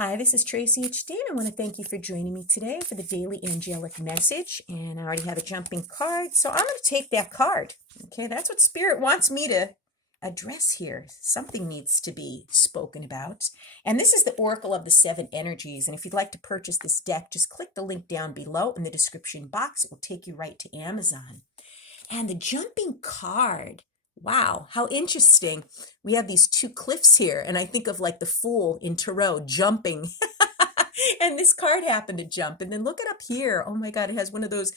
Hi, this is Tracy H. Dean. I want to thank you for joining me today for the daily angelic message. And I already have a jumping card, so I'm going to take that card. Okay, that's what Spirit wants me to address here. Something needs to be spoken about. And this is the Oracle of the Seven Energies. And if you'd like to purchase this deck, just click the link down below in the description box. It will take you right to Amazon. And the jumping card. Wow, how interesting. We have these two cliffs here, and I think of like the fool in Tarot jumping. And this card happened to jump. And then look it up here. Oh my God, it has one of those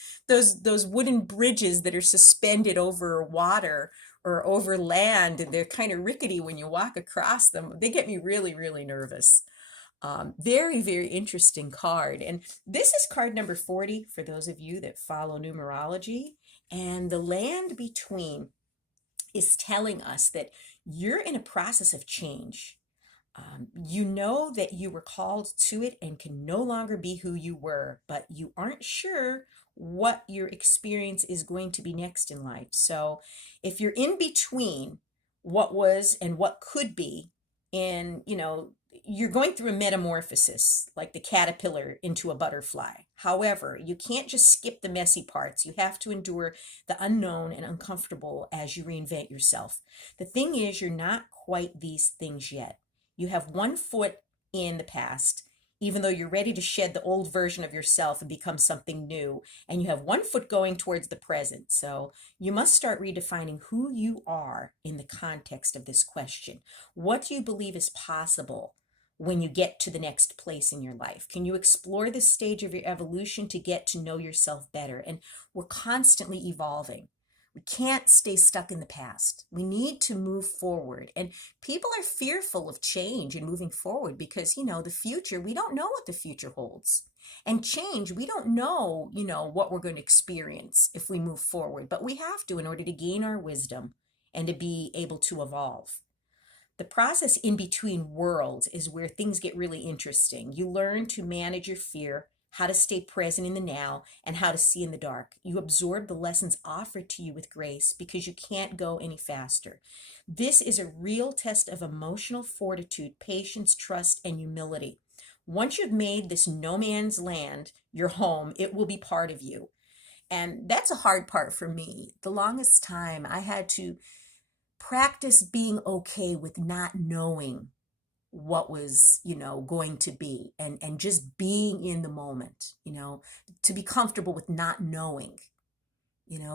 wooden bridges that are suspended over water or over land, and they're kind of rickety when you walk across them. They get me really, really nervous. Very, very interesting card. And this is card number 40 for those of you that follow numerology. And the land between is telling us that you're in a process of change. You know that you were called to it and can no longer be who you were, but you aren't sure what your experience is going to be next in life. So if you're in between what was and what could be, and you're going through a metamorphosis, like the caterpillar into a butterfly. However, you can't just skip the messy parts. You have to endure the unknown and uncomfortable as you reinvent yourself. The thing is, you're not quite these things yet. You have one foot in the past, even though you're ready to shed the old version of yourself and become something new. And you have one foot going towards the present. So you must start redefining who you are in the context of this question. What do you believe is possible when you get to the next place in your life? Can you explore this stage of your evolution to get to know yourself better? And we're constantly evolving. We can't stay stuck in the past. We need to move forward. And people are fearful of change and moving forward because, the future, we don't know what the future holds. And change, we don't know, what we're going to experience if we move forward. But we have to in order to gain our wisdom and to be able to evolve. The process in between worlds is where things get really interesting. You learn to manage your fear, how to stay present in the now, and how to see in the dark. You absorb the lessons offered to you with grace because you can't go any faster. This is a real test of emotional fortitude, patience, trust, and humility. Once you've made this no man's land your home, it will be part of you. And that's a hard part for me. The longest time I had to practice being okay with not knowing what was, going to be, and just being in the moment, to be comfortable with not knowing,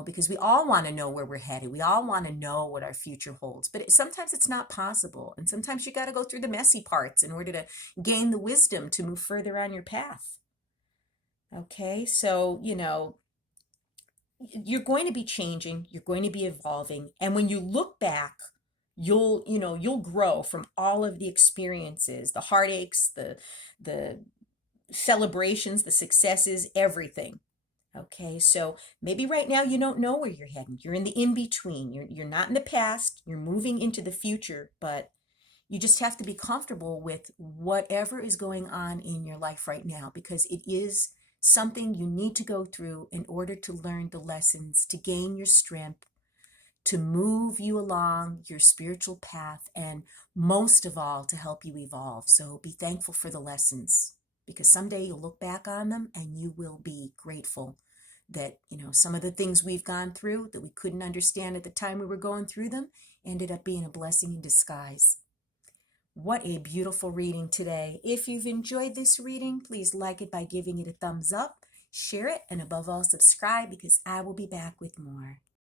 because we all want to know where we're headed. We all want to know what our future holds, but sometimes it's not possible. And sometimes you got to go through the messy parts in order to gain the wisdom to move further on your path. Okay, so, you're going to be changing, you're going to be evolving. And when you look back, you'll grow from all of the experiences, the heartaches, the celebrations, the successes, everything. Okay, so maybe right now you don't know where you're heading. You're in the in-between. You're not in the past, you're moving into the future, but you just have to be comfortable with whatever is going on in your life right now, because it is something you need to go through in order to learn the lessons, to gain your strength, to move you along your spiritual path, and most of all, to help you evolve. So be thankful for the lessons, because someday you'll look back on them and you will be grateful that, some of the things we've gone through that we couldn't understand at the time we were going through them ended up being a blessing in disguise. What a beautiful reading today. If you've enjoyed this reading, please like it by giving it a thumbs up, share it, and above all, subscribe, because I will be back with more.